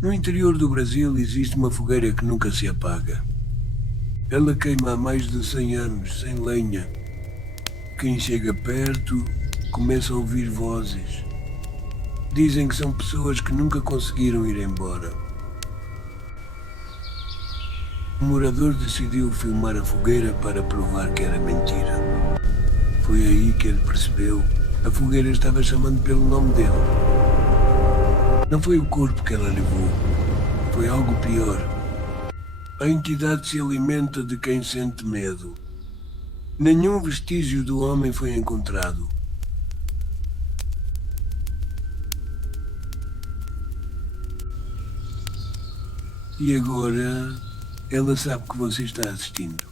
No interior do Brasil existe uma fogueira que nunca se apaga. Ela queima há mais de 100 anos, sem lenha. Quem chega perto começa a ouvir vozes. Dizem que são pessoas que nunca conseguiram ir embora. Um morador decidiu filmar a fogueira para provar que era mentira. Foi aí que ele percebeu. A fogueira estava chamando pelo nome dele. Não foi o corpo que ela levou. Foi algo pior. A entidade se alimenta de quem sente medo. Nenhum vestígio do homem foi encontrado. E agora ela sabe que você está assistindo.